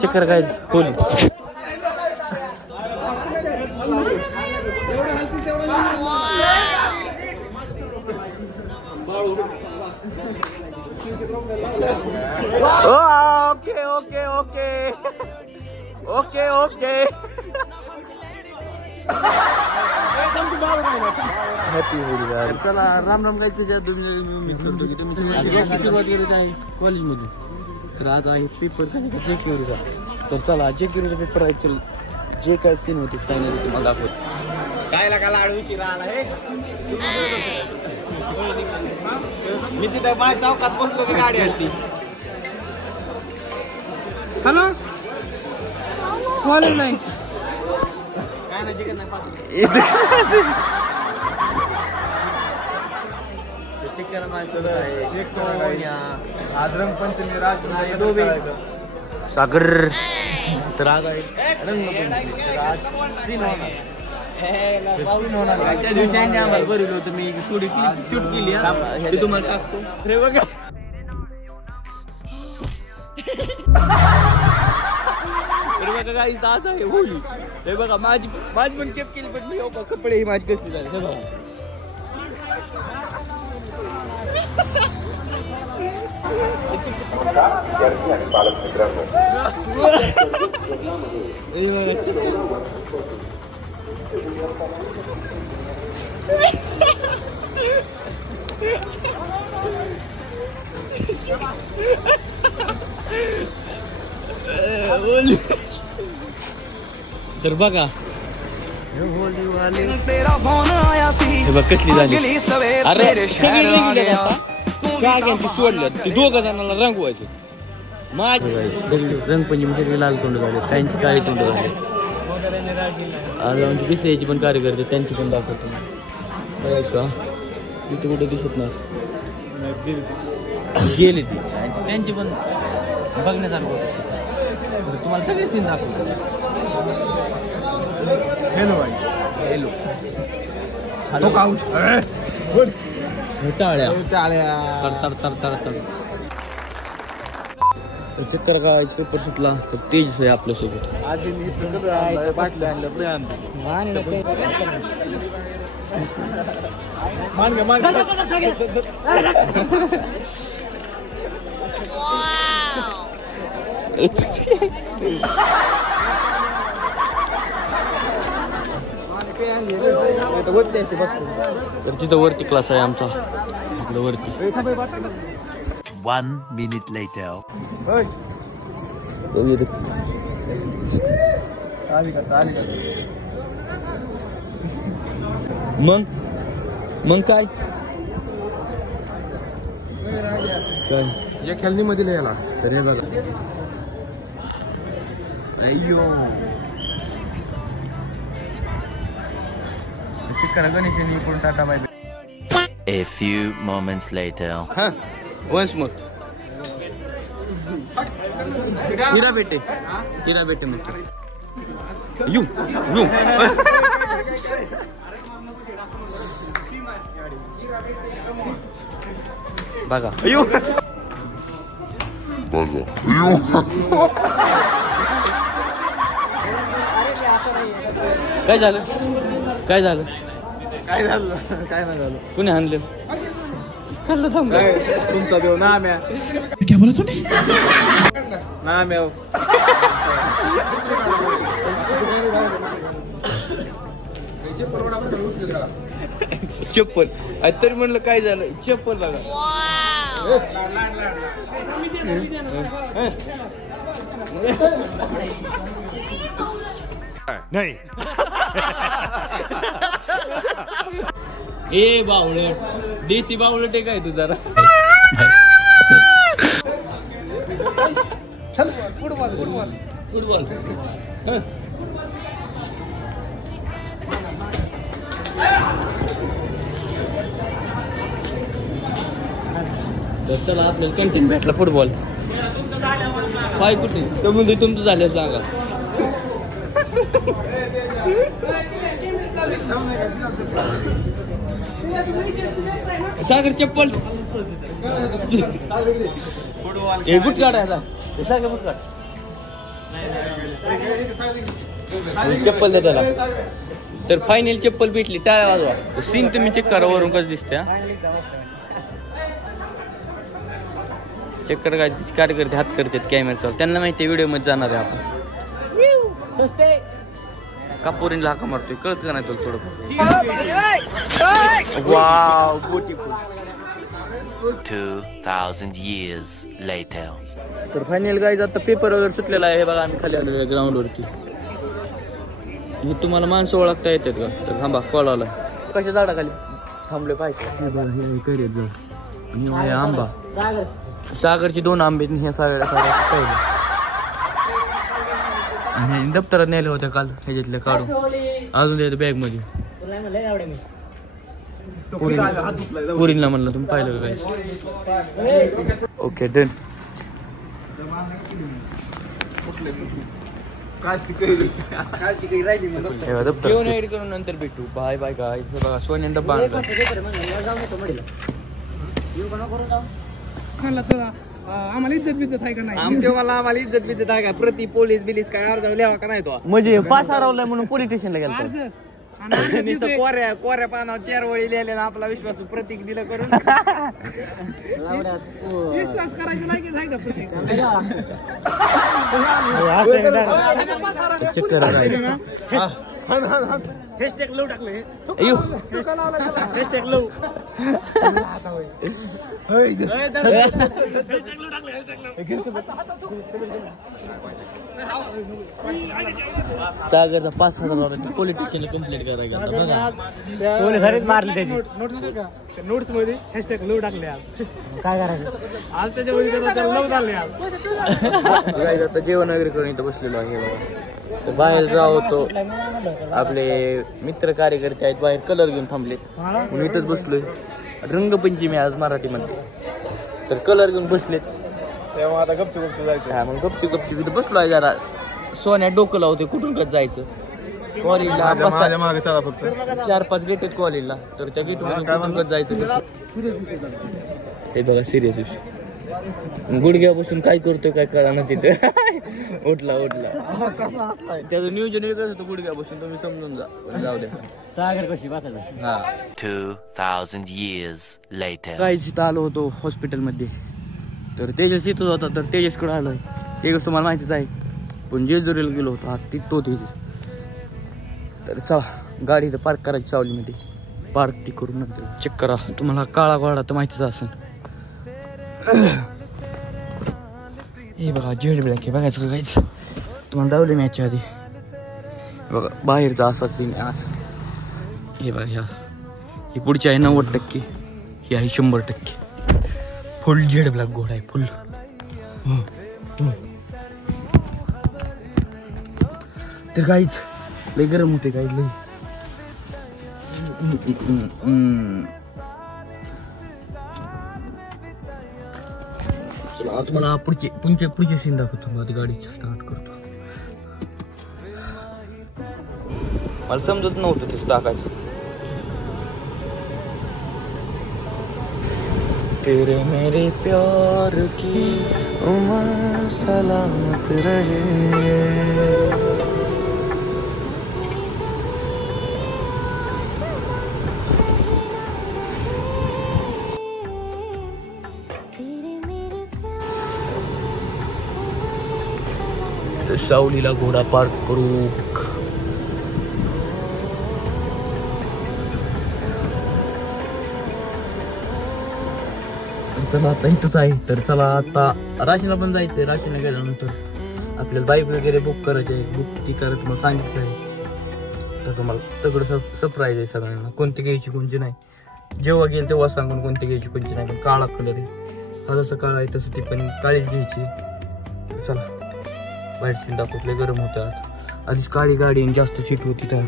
चक्कर काय फुल okay okay okay okay okay happy Holy यार. चला राम राम काय तुझ्या तुम्ही कॉलेजमध्ये तर आज आहे पेपर जे क्युरीचा. तर चला जे क्युरीचा पेपर आहे जे काय सीन होते फायनली तुम्हाला दाखवतो. काय लागा लाडू शिरा आला हे मी तिथं माझ्या चौकात बसलो की गाडी अशी. हॅलो कॉलेज नाही काय ना चिकन नाही आज रंगपंचमी राज सागर तर आज आहे त्या दिवशी आम्हाला बरवलं होतं. मी थोडी शूट केली हे तुम्हाला टाकतो. हे बघा काही तास आहे होली. हे बघा माझी पण केप केली पण मी कपडे ही माझी कसली झाली हे बघा. तर बघा हे बघ कसली झाली. अरे सोडलं ते दोघं जणांना रंगवायचे. रंगपंचमी सगळे लाल तोंड झाले त्यांची काळी तोंड झाले. आज आमची पिसळ्याची पण कार्यकर्ते त्यांची पण दाखवतो का इथे कुठे दिसत नाही गेले त्यांची पण बघण्यासारखं होतं. तुम्हाला सगळे सीन दाखवतो. हॅलो हॅलो टाळ्या टाळ्या तर चक्कर काय पेपर सुटला तर तेज आहे आपल्यासोबत. तर तिथं वरती क्लास आहे आमचा इकडं वरती. 1 minute later. मग काय या खेळणीमध्ये लिहायला तर हे बघा अय्यो चिकन गणेश करून टाटा माहिती. A few moments later. Once more. हीरा बेटे मित्र यू बघा अयो काय झालं काय झालं काय झालं काय नाही झालं. कुणी हाणलं खाल्लं थांब तुमचा देव नाम्या क्या बोला तुम्ही नाम्या चप्पल तरी म्हणलं काय झालं चप्पल बघा नाही ए बावळट देसी बावळट आहे काय तू जरा. फुटबॉल तर चला आपल्याला कंटिन्यू भेटला फुटबॉल. पाय कुठे तर म्हणजे तुमचं झालं सांगा. सागर चप्पल हे बुट काढायचा चप्पल द्या त्याला. तर फायनल चप्पल भेटली, टाळ्या वाजवा. सीन तुम्ही चेक करा वरून कसं दिसते. चेक करा काय कार्यकर्ते हात करतात कॅमेरा चालू, त्यांना माहिती व्हिडिओ मध्ये जाणार आहे आपण. कापोरींला हाका मारतोय, कळत का नाही तुला थोडं. Wow beautiful. 2000 years later. तर फायनल गाईज आता पेपर वगैरे सुटलेला आहे. हे बघा आम्ही खाली आलेलो ग्राउंड वरती. हे तुम्हाला माणसं ओळखता येतात का? तर थांबा कॉल आला. कशा झाडाखाली थांबले पाहिजे. आंबा सागरची 2 आंबे ह्या सागरच्या दप्तरात नेले होते काल, ह्याच्यातले काढून अजून येतं बॅग मध्ये. पुरीला म्हणलं तुम्ही पाहिलं काय. Okay done. दप्तर एड करून नंतर भेटू. बाय बाय काय. बघा सोन्या डब्बा आम्हाला इज्जत बिज्जत आहे का नाही? आम्हाला इज्जत बिज्जत आहे का? प्रति पोलीस बिलीस काय अर्ज लिहावा का नाही तो? म्हणजे पास हरवलाय म्हणून पोलीस स्टेशनला गेला. कोऱ्या पानावर 4 वळी लिहिले ना आपला विश्वास प्रतीक दिलं करून. विश्वास करायचं नाही आहे का प्रतीक? हॅशटॅग लव टाकलं. हॅशटॅग लव. सागरचा 5,000 पोलीस स्टेशनला कंप्लेंट करायला पोलिसांनीच मारले त्याची. नोट्स मध्ये हॅशटॅग लव टाकले. काय करायचं आज त्याच्यामध्ये लव झाले. आता जेवण वगैरे करून इथं बसलेलो आहे. तर बाहेर जाऊ तो आपले मित्र कार्यकर्ते आहेत, बाहेर कलर घेऊन थांबलेत म्हणून इथंच बसलोय. रंगपंचमी आज मराठीमध्ये, तर कलर घेऊन बसलेत. तेव्हा आता गपचूप जायचं. हा मग गपचूप इथं बसलो आहे. जरा सोन्या डोकं लावते कुठून कसं जायचं. कॉलेजला 4-5 गेट आहेत कॉलेजला, तर त्या गेटवरून कुठून कसं जायचं. ते बघा सिरियस गुडघ्यापासून काय करतोय काय कळा ना तिथं. उठला त्याचं नियोजन वेगळंच होतं गुडघ्यापासून, तुम्ही समजून जाऊ द्या. सागर कशी बसायचं. हा 2000 years later. काय इथं आलो होतो हॉस्पिटलमध्ये. तर तेजस इथंच होता, तर तेजसकडे आलोय. तेजस तुम्हाला माहितीच आहे, पण जेजुरीला गेलो होतो. हा तो तेजस. तर चला गाडी इथं पार्क करायची सावलीमध्ये. पार्क टी करून नंतर चेक करा. तुम्हाला काळा घोडा तर माहितीच असेल. हे बघा जेड ब्लॅक आहे, बघायचं का काहीच. तुम्हाला दावले मॅचच्या आधी बघा बाहेरचा असा सीन असं. हे बघा ह्या ही पुढची आहे 90%, ही आहे 100%. फुल जेड ब्लॅक घोडा आहे फुल. तर काहीच लय गरम होते काहीच लय. चला तुम्हाला पुढचे सीन दाखवतो. मला गाडीची स्टार्ट करतो. मला समजत नव्हतं तेच टाकायचं. तेरे मेरे प्यार की उम्र सलामत रहे. सावलीला घोडा पार्क करू. चला आता इथंच आहे. तर चला आता राशीला पण जायचंय. राशीला गेल्यानंतर आपल्याला बाईक वगैरे बुक करायची आहे. बुक ती करत तुम्हाला सांगितलं आहे. तर तुम्हाला सगळं सरप्राईज आहे सगळ्यांना. कोणती घ्यायची कोणती नाही. जेव्हा गेल तेव्हा सांगून कोणती घ्यायची कोणती नाही. पण काळा कलर आहे. हा जसं काळा आहे तसं ती पण काळीच घ्यायची. चला बाहेर सीन दाखवले. गरम होत्या आधीच. काळी गाडी आणि जास्त सीट होती त्या.